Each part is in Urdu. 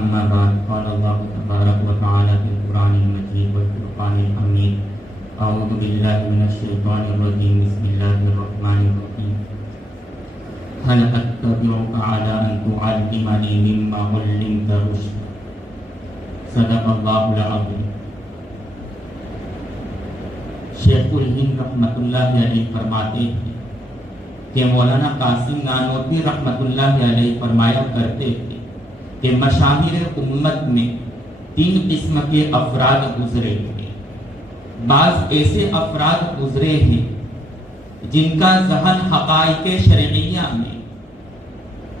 أما بعد قال الله تبارك وتعالى في القرآن المجيد والفرقان الحميد أعوذ بالله من الشيطان الرجيم بسم الله الرحمن الرحيم هل أتبعك على أن تعلمني مما علمت رشدا صدق الله العظيم. شیخ الہند رحمۃ اللہ علیہ فرماتے ہیں کہ مولانا قاسم نانوتوی رحمۃ اللہ علیہ فرمایا کرتے تھے کہ مشاہیر امت میں 3 قسم کے افراد گزرے تھے. بعض ایسے افراد گزرے ہیں جن کا ذہن حقائق شرعیہ میں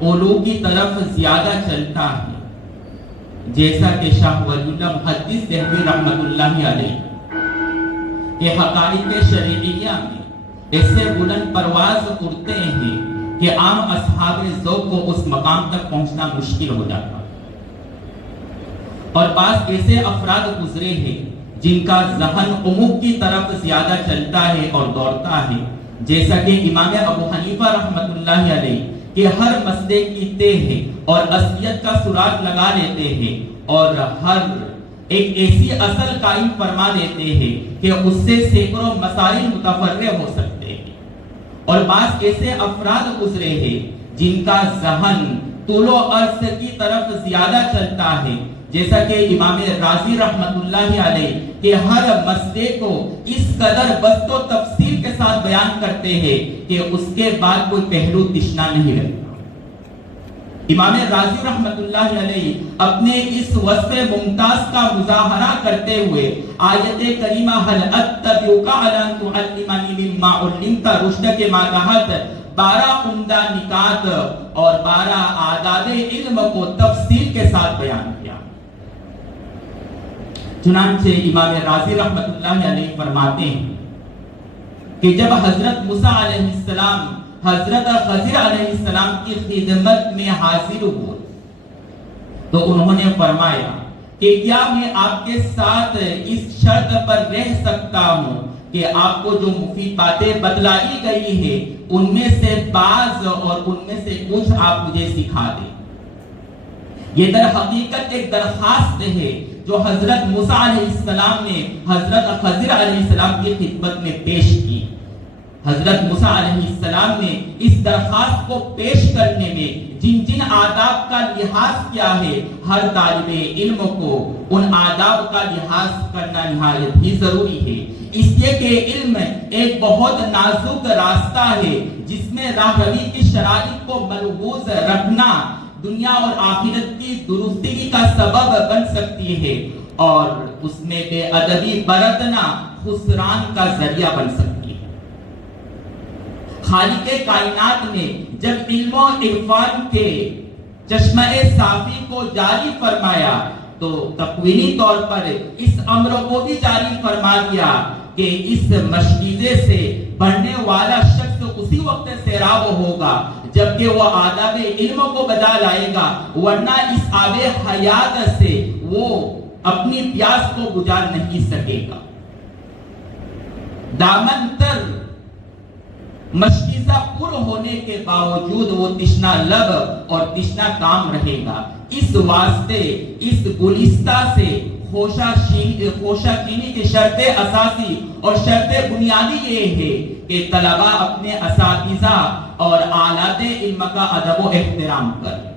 علو کی طرف زیادہ چلتا ہے، جیسا کہ شاہ ولی اللہ محدث دہلوی رحمۃ اللہ علیہ کہ حقائق شرعیہ میں ایسے بلند پرواز اڑتے ہیں کہ عام اصحاب ذوق کو اس مقام تک پہنچنا مشکل ہو جاتا. اور بعض ایسے افراد گزرے ہیں جن کا ذہن عمق کی طرف زیادہ چلتا ہے اور دوڑتا ہے، جیسا کہ امام ابو حنیفہ رحمۃ اللہ علیہ کہ ہر مسئلے کی تہ ہے اور اصلیت کا سراغ لگا لیتے ہیں اور ہر ایک ایسی اصل قائم فرما دیتے ہیں کہ اس سے سینکڑوں مسائل متفرع ہو سکتے ہیں. اور بعض ایسے افراد گزرے ہیں جن کا ذہن طول و عرض کی طرف زیادہ چلتا ہے، جیسا کہ امام رازی رحمت اللہ علیہ کہ ہر مسئلے کو اس قدر بسط و تفصیل کے ساتھ بیان کرتے ہیں کہ اس کے بعد کوئی پہلو تشنا نہیں رہتا. امام رازی رحمت اللہ علیہ اپنے اس وصف ممتاز کا مظاہرہ کرتے ہوئے آیت کریمہ حل اتبعک علی ان تعلمنی مما علمت رشد کے ماتحت 12 عمدہ نکات اور 12 اعداد علم کو تفصیل کے ساتھ بیان کیا. چنانچہ امام رازی رحمت اللہ علیہ فرماتے ہیں کہ جب حضرت موسیٰ علیہ السلام حضرت خضر علیہ السلام کی خدمت میں حاضر ہوئے تو انہوں نے فرمایا کہ کیا میں آپ کے ساتھ اس شرط پر رہ سکتا ہوں کہ آپ کو جو مفید باتیں بتلائی گئی ہے ان میں سے بعض اور ان میں سے کچھ آپ مجھے سکھا دیں. یہ در حقیقت ایک درخواست ہے جو حضرت موسیٰ علیہ السلام نے حضرت خضر علیہ السلام کی خدمت میں پیش کی. حضرت موسیٰ علیہ السلام نے اس درخواست کو پیش کرنے میں جن جن آداب کا لحاظ کیا ہے، ہر طالب علم کو ان آداب کا لحاظ کرنا نہایت ہی ضروری ہے، اس لیے کہ علم ایک بہت نازک راستہ ہے جس میں راہ روی کی شرائط کو ملحوظ رکھنا دنیا اور آخرت کی درستگی کا سبب بن سکتی ہے اور اس میں بے ادبی برتنا خسران کا ذریعہ بن سکتی ہے. خالق کائنات نے جب علم و عرفان کے چشمہ صافی کو جاری فرمایا تو تکوینی طور پر اس امر کو بھی جاری فرما دیا کہ اس مشکیزے سے بڑھنے والا شخص اسی وقت سیراب ہوگا جبکہ وہ آداب علم کو بجا لائے گا، ورنہ اس آب حیات سے وہ اپنی پیاس کو بجھا نہیں سکے گا. دامن تر مشکیزہ پر ہونے کے باوجود وہ تشنا لب اور تشنا کام رہے گا. اس واسطے اس گلستہ سے خوشہ چینی کی شرط اساسی اور شرط بنیادی یہ ہے کہ طلباء اپنے اساتذہ اور آلات علم کا ادب و احترام کریں.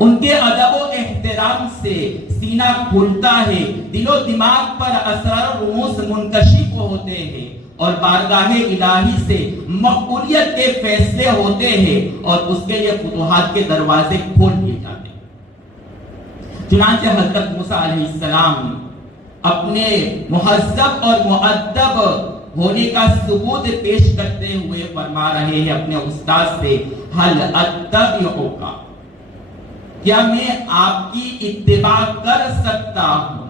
ان کے ادب و احترام سے سینہ کھلتا ہے، دل و دماغ پر اسرار و رموز منکشف ہوتے ہیں اور بارگاہ الہی سے مقبولیت کے فیصلے ہوتے ہیں اور اس کے لیے فتوحات کے دروازے کھول دیے جاتے ہیں. چنانچہ حضرت موسیٰ علیہ السلام اپنے مہذب اور مؤدب ہونے کا ثبوت پیش کرتے ہوئے فرما رہے ہیں اپنے استاد سے حل اتبعک، کیا میں آپ کی اتباع کر سکتا ہوں.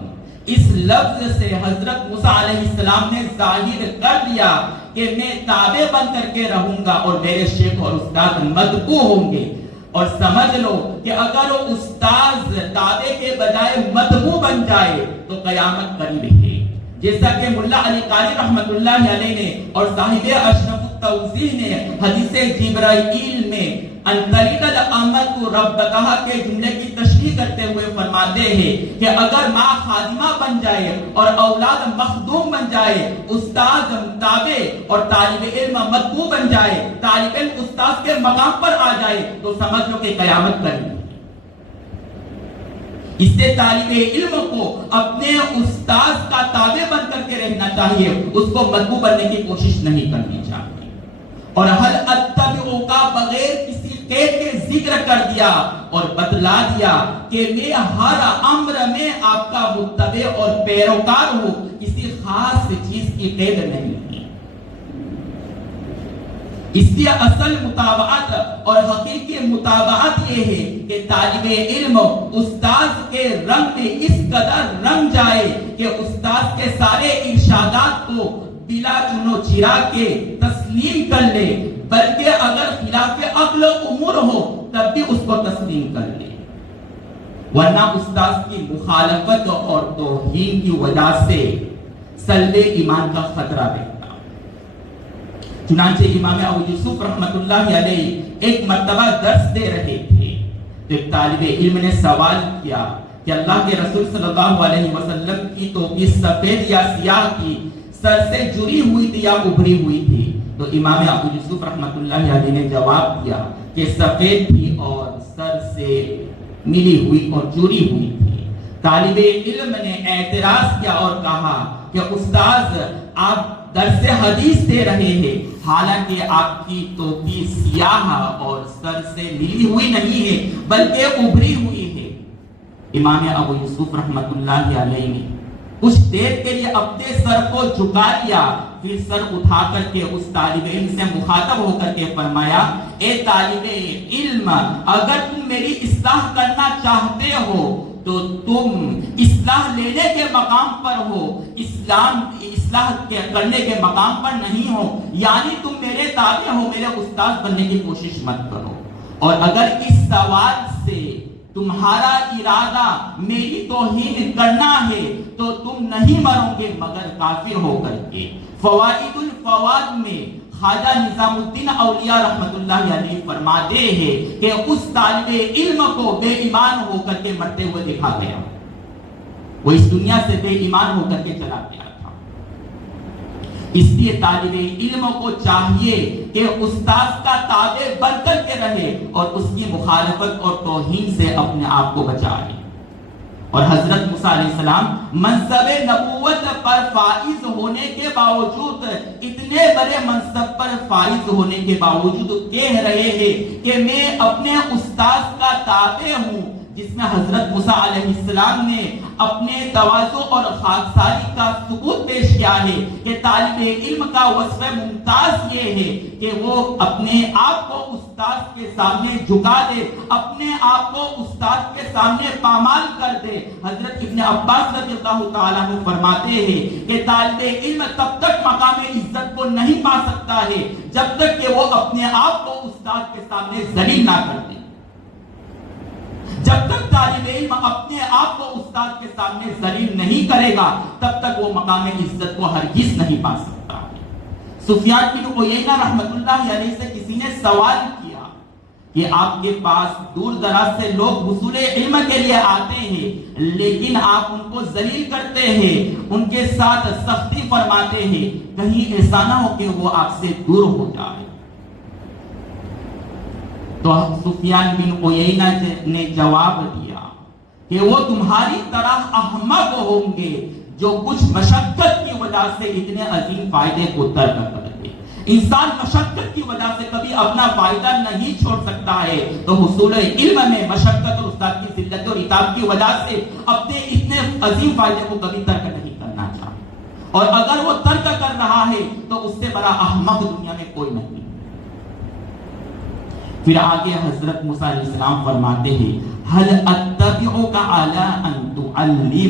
اس لفظ سے حضرت موسیٰ علیہ السلام نے ظاہر کر دیا کہ میں تابع بن کر کے رہوں گا اور میرے شیخ اور استاد مدعو ہوں گے. اور سمجھ لو کہ اگر وہ استاد تابع کے بجائے مدعو بن جائے تو قیامت قریب ہے. جیسا کہ ملا علی قاری رحمت اللہ علیہ نے اور صاحب اشرف التوضیح نے حدیث جبرائیل میں انطلق الامت ربکہ کے جملے کی تشریح تشریح کرتے ہوئے فرماتے ہیں کہ اگر ماں خادمہ بن جائے اور اولاد مخدوم بن جائے، استاد متابع اور طالب علم متبوع بن جائے، طالب علم استاد کے مقام پر آ جائے، تو سمجھ لو کہ قیامت کرنی۔ اس سے طالب علم کو اپنے استاد کا تابع بن کر کے رہنا چاہیے، اس کو متبوع بننے کی کوشش نہیں کرنی چاہیے۔ اور حل اتبعو کا بغیر کسی قید کے ذکر کر دیا اور بتلا دیا کہ میں ہر امر میں آپ کا متبع اور پیروکار ہوں، کسی خاص چیز کی قید نہیں ہے۔ اس لیے اصل مطابعت اور حقیقی مطابعت یہ ہے کہ طالب علم استاد کے رنگ میں اس قدر رنگ جائے کہ استاد کے سارے ارشادات کو بلا چنو چرا کے تسلیم کر لے، بلکہ اگر خلاف عقل امور ہو تب بھی اس کو تسلیم کر لے، ورنہ استاد کی مخالفت اور توہین کی وجہ سے سلب ایمان کا خطرہ رہتا۔ چنانچہ امام ابو یوسف رحمت اللہ علیہ ایک مرتبہ درس دے رہے تھے تو ایک طالب علم نے سوال کیا کہ اللہ کے رسول صلی اللہ علیہ وسلم کی ٹوپی سفید یا سیاہ تھی، سر سے جڑی ہوئی تھی یا ابھری ہوئی تھی؟ تو امام ابو یوسف رحمت اللہ علیہ نے جواب دیا کہ سفید تھی اور سر سے ملی ہوئی اور جڑی ہوئی تھی۔ طالب علم نے اعتراض کیا اور کہا کہ استاذ آپ درس حدیث دے رہے ہیں، حالانکہ آپ کی ٹوپی سیاہ اور سر سے ملی ہوئی نہیں ہے بلکہ ابھری ہوئی ہے۔ امام ابو یوسف رحمت اللہ علیہ نے کچھ دیر کے لیے اپنے سر کو جھکا لیا، پھر سر اٹھا کر کے اس طالب علم سے مخاطب ہو کر کے فرمایا، اے طالب علم، اگر تم میری اصلاح کرنا چاہتے ہو تو تم اصلاح لینے کے مقام پر ہو، اصلاح کرنے کے مقام پر نہیں ہو، یعنی تم میرے تابع ہو، میرے استاد بننے کی کوشش مت کرو۔ اور اگر اس سوال سے تمہارا ارادہ میری توہین کرنا ہے تو تم نہیں مرو گے مگر کافر ہو کر کے۔ فوائد الفواد میں خواجہ نظام الدین اولیاء رحمت اللہ علیہ فرماتے ہیں کہ اس طالب علم کو بے ایمان ہو کر کے مرتے ہوئے دیکھا گیا، وہ اس دنیا سے بے ایمان ہو کر کے چلا گیا تھا۔ اس لیے طالب علم کو چاہیے کہ استاد کا تابع بن کر کے رہے اور اس کی مخالفت اور توہین سے اپنے آپ کو بچائے۔ اور حضرت موسیٰ علیہ السلام منصب نبوت پر فائز ہونے کے باوجود، اتنے بڑے منصب پر فائز ہونے کے باوجود کہہ رہے ہیں کہ میں اپنے استاد کا تابع ہوں، جس میں حضرت موسیٰ علیہ السلام نے اپنے تواضع اور خاکساری کا ثبوت پیش کیا ہے کہ طالب علم کا وصف ممتاز یہ ہے کہ وہ اپنے آپ کو استاد کے سامنے جھکا دے، اپنے آپ کو استاد کے سامنے پامال کر دے۔ حضرت ابن عباس رضی اللہ تعالیٰ عنہ فرماتے ہیں کہ طالب علم تب تک مقام عزت کو نہیں پا سکتا ہے جب تک کہ وہ اپنے آپ کو استاد کے سامنے ذلیل نہ کر دے۔ جب تک طالب علم اپنے آپ کو استاد کے سامنے ذلیل نہیں کرے گا تب تک وہ مقام عزت کو ہرگز نہیں پا سکتا۔ سفیان بن عیینہ رحمت اللہ علیہ سے کسی نے سوال کیا کہ آپ کے پاس دور دراز سے لوگ حصول علم کے لیے آتے ہیں لیکن آپ ان کو ذلیل کرتے ہیں، ان کے ساتھ سختی فرماتے ہیں، کہیں ایسا نہ ہو کہ وہ آپ سے دور ہو جائے؟ تو سفیان بن عیینہ نے جواب دیا کہ وہ تمہاری طرح احمق ہوں گے جو کچھ مشقت کی وجہ سے اتنے عظیم فائدے کو ترک کر دے۔ انسان مشقت کی وجہ سے کبھی اپنا فائدہ نہیں چھوڑ سکتا ہے، تو حصول علم میں مشقت اور استاد کی ذلت اور عتاب کی وجہ سے اپنے اتنے عظیم فائدے کو کبھی ترک نہیں کرنا چاہیے، اور اگر وہ ترک کر رہا ہے تو اس سے بڑا احمق دنیا میں کوئی نہیں۔ پھر آگے حضرت موسیٰ علیہ السلام فرماتے ہیں حل اتبعک علی ان تعلمنی،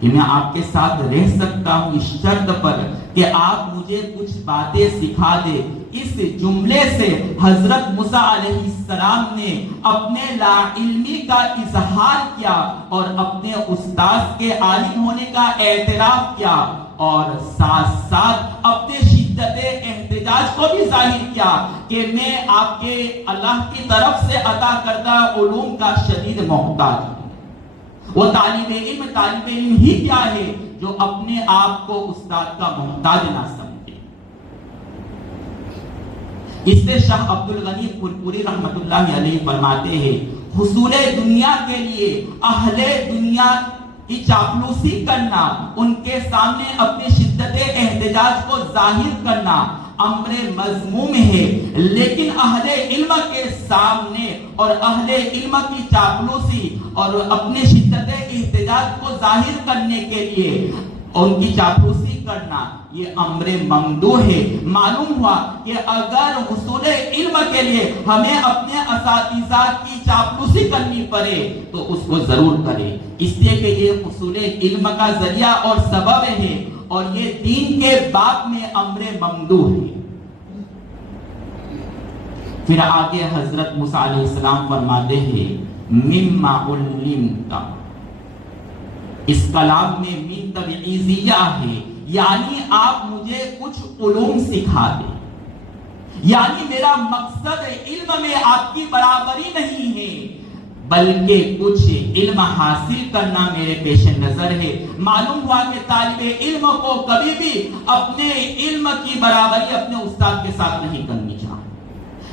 کہ میں آپ کے ساتھ رہ سکتا ہوں اس شرط پر کہ آپ مجھے کچھ باتیں سکھا دے۔ اس جملے سے حضرت موسیٰ علیہ السلام نے اپنے لا علمی کا اظہار کیا اور اپنے استاد کے عالم ہونے کا اعتراف کیا، اور ساتھ ساتھ اپنے شدت احتجاج احتجاج کو بھی ظاہر کیا کہ میں آپ کے اللہ کی طرف سے عطا کردہ علوم کا شدید محتاج ہوں۔ وہ طالب علم ہی کیا ہے جو اپنے آپ کو استاد کا محتاج نہ سمجھے۔ اس سے شاہ عبد الغنی پھولپوری رحمت اللہ علیہ فرماتے ہیں، حصول دنیا کے لیے اہل دنیا کی چاپلوسی کرنا، ان کے سامنے اپنی شدت احتجاج کو ظاہر کرنا امر مذموم ہے، لیکن اہل علم کے سامنے اور اہل علم کی چاپلوسی اور اپنے شدت احتجاج کو ظاہر کرنے کے لیے ان کی چاپلوسی کرنا یہ امر ممدوح ہے۔ معلوم ہوا کہ اگر حصول علم کے لیے ہمیں اپنے اساتذہ کی چاپلوسی کرنی پڑے تو اس کو ضرور کرے، اس لیے کہ یہ حصول علم کا ذریعہ اور سبب ہے اور یہ دین کے باب میں امر ممدوح ہے۔ پھر آگے حضرت موسیٰ علیہ السلام فرماتے ہیں مما علمت، اس کلام میں من تبعیضیہ ہے، یعنی آپ مجھے کچھ علوم سکھا دیں، یعنی میرا مقصد علم میں آپ کی برابری نہیں ہے بلکہ کچھ علم حاصل کرنا میرے پیش نظر ہے۔ معلوم ہوا کہ طالب علم کو کبھی بھی اپنے علم کی برابری اپنے استاد کے ساتھ نہیں کرنی چاہیے۔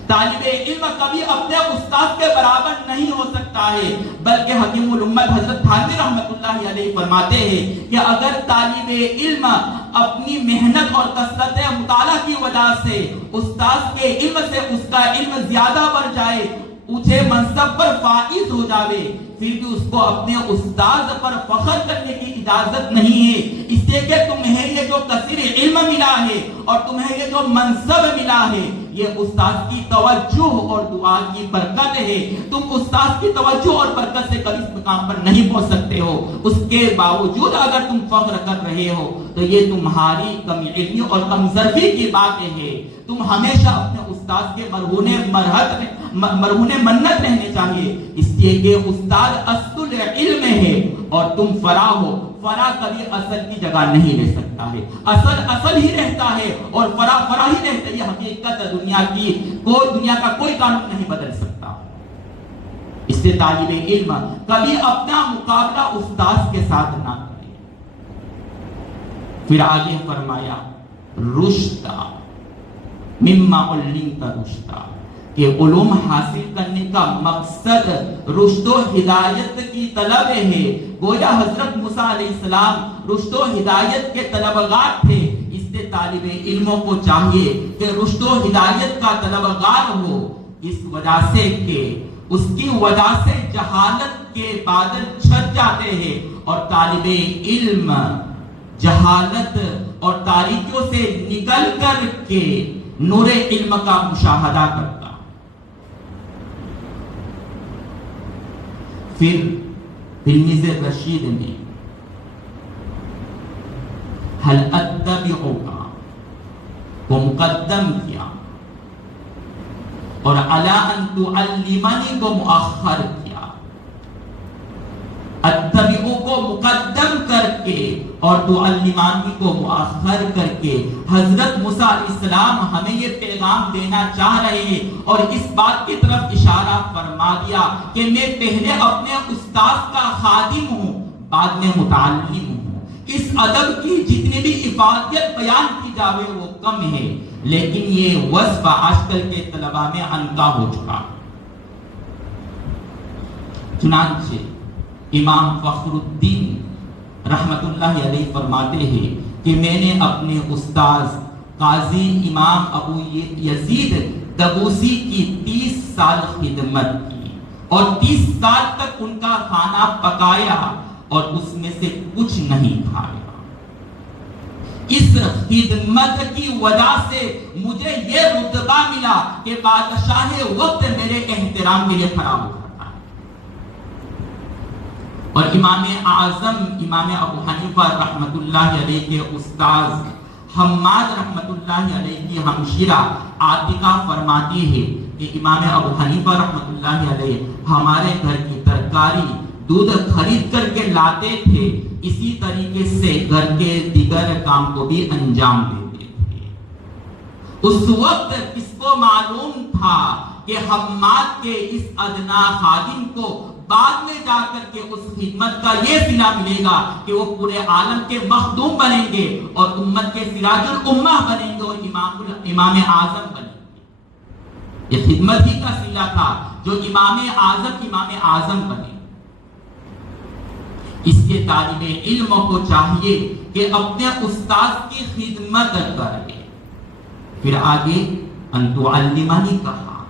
طالب علم کبھی اپنے استاد کے برابر نہیں ہو سکتا ہے، بلکہ حکیم الامت حضرت تھانوی رحمت اللہ علیہ فرماتے ہیں کہ اگر طالب علم اپنی محنت اور کثرت مطالعہ کی وجہ سے استاد کے علم سے اس کا علم زیادہ بڑھ جائے، اونچے منصب پر فائز ہو جاوے، پھر بھی اس کو اپنے استاد پر فخر کرنے کی اجازت نہیں ہے، اس لیے کہ تمہیں یہ جو کثیر علم ملا ہے اور تمہیں یہ جو منصب ملا ہے یہ استاد کی توجہ اور دعا کی برکت ہے۔ تم استاد کی توجہ اور برکت سے کبھی اس مقام پر نہیں پہنچ سکتے ہو، اس کے باوجود اگر تم فخر کر رہے ہو تو یہ تمہاری کم علمی اور کم ظرفی کی بات ہے۔ تم ہمیشہ اپنے استاد کے مرہون منت رہنے چاہیے، اس لیے کہ استاد اصل علم ہے اور تم فرع ہو۔ فرع کبھی اصل کی جگہ نہیں لے سکتا ہے، اصل ہی رہتا ہے اور فرع ہی رہتا ہے۔ یہ حقیقت دنیا کا کوئی قانون نہیں بدل سکتا۔ اس سے طالب علم کبھی اپنا مقابلہ استاد کے ساتھ نہ کرے۔ پھر آگے فرمایا رشدہ مما علمت رشدہ، کہ علوم حاصل کرنے کا مقصد رشد و ہدایت کی طلب ہے۔ گویا حضرت موسیٰ علیہ السلام رشد و ہدایت کے طلبگار تھے، اس سے طالب علموں کو چاہیے کہ رشد و ہدایت کا طلبگار ہو، اس وجہ سے کہ اس کی وجہ سے جہالت کے بادل چھٹ جاتے ہیں اور طالب علم جہالت اور تاریکیوں سے نکل کر کے نور علم کا مشاہدہ کرتا۔ پھر تلمیذ رشید نے حل اتبعک کو مقدم کیا اور علی ان تعلمنی کو مؤخر کیا۔ اتبعو کو مقدم کر کے اور تعلمانی کو مؤخر کر کے حضرت موسیٰ علیہ السلام ہمیں یہ پیغام دینا چاہ رہے ہیں اور اس بات کی طرف اشارہ فرما دیا کہ میں پہلے اپنے استاد کا خادم ہوں، بعد میں متعلم ہوں۔ اس ادب کی جتنی بھی افادیت بیان کی جاوے وہ کم ہے، لیکن یہ وصف آج کل کے طلباء میں عنقا ہو چکا۔ چنانچہ امام فخر الدین رحمت اللہ علیہ فرماتے ہیں کہ میں نے اپنے استاذ قاضی امام ابو یزید دبوسی کی 30 سال خدمت کی اور 30 سال تک ان کا کھانا پکایا اور اس میں سے کچھ نہیں کھایا۔ اس خدمت کی وجہ سے مجھے یہ رتبہ ملا کہ بادشاہ وقت میرے احترام کے لیے کھڑا ہو جاتا ہے۔ اور امام اعظم امام ابو حنیفہ رحمت اللہ علیہ کے استاذ حماد رحمت اللہ علیہ کی ہمشیرہ عاتقہ فرماتی ہے کہ امام ابو حنیفہ رحمت اللہ علیہ ہمارے گھر کی ترکاری دودھ خرید کر کے لاتے تھے، اسی طریقے سے گھر کے دیگر کام کو بھی انجام دیتے تھے۔ اس وقت کس کو معلوم تھا کہ حماد کے اس ادنا خادم کو بعد میں جا کر کے اس خدمت کا یہ صلہ ملے گا کہ وہ پورے عالم کے مخدوم بنیں گے اور امت کے سراج الامہ بنیں گے اور امام اعظم بنیں گے. یہ خدمت ہی کا صلہ تھا جو امام اعظم بنے. اس کے طالب علم کو چاہیے کہ اپنے استاد کی خدمت کرے. پھر آگے انتو علمانی کہا،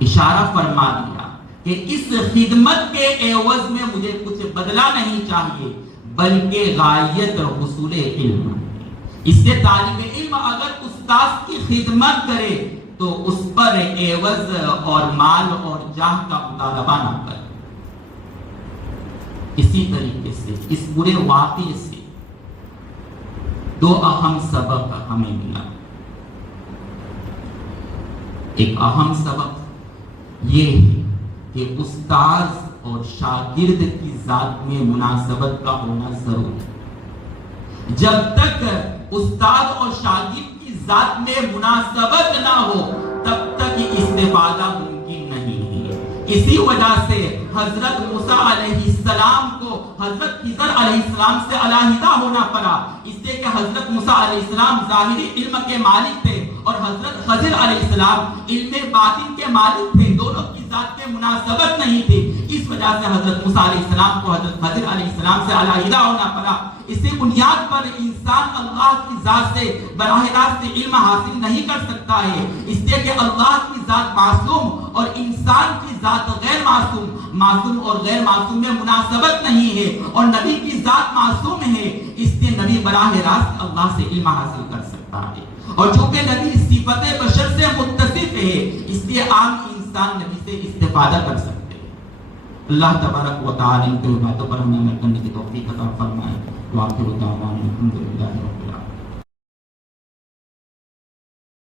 اشارہ فرما دیا کہ اس خدمت کے عوض میں مجھے کچھ بدلہ نہیں چاہیے بلکہ غایت حصول علم. اس سے طالب علم اگر استاد کی خدمت کرے تو اس پر عوض اور مال اور جاہ کا مطالبہ نہ کرے. اسی طریقے سے اس پورے واقعے سے دو اہم سبق ہمیں ملا. ایک اہم سبق یہ ہے کہ استاد اور شاگرد کی ذات میں مناسبت کا ہونا ضروری ہے. جب تک استاد اور شاگرد کی ذات میں مناسبت نہ ہو تب تک استفادہ ممکن نہیں ہے. اسی وجہ سے حضرت موسیٰ علیہ السلام کو حضرت خضر علیہ السلام سے علیحدہ ہونا پڑا، اس لیے کہ حضرت موسیٰ علیہ السلام ظاہری علم کے مالک تھے اور حضرت خضر علیہ السلام علم باطن کے مالک تھے. دونوں کی ذات میں مناسبت نہیں تھی. اس وجہ سے حضرت موسیٰ علیہ السلام کو حضرت خضر علیہ السلام سے علیحدہ ہونا پڑا. اسی بنیاد پر انسان اللہ کی ذات سے براہ راست علم حاصل نہیں کر سکتا ہے، اس لیے کہ اللہ کی ذات معصوم اور انسان کی ذات غیر معصوم. معصوم اور غیر معصوم میں مناسبت نہیں ہے اور نبی کی ذات معصوم ہے، اس لیے نبی براہ راست اللہ سے علم حاصل کر سکتا ہے. اور چونکہ نبی صفت بشر سے متصف ہے اس لیے عام انسان نبی سے استفادہ کر سکتے ہیں. اللہ تبارک و تعالی ان کی باتوں پر ہمیں عمل کرنے کی توفیق عطا فرمائے. وآخر دعوانا الحمدللہ رب العالمین.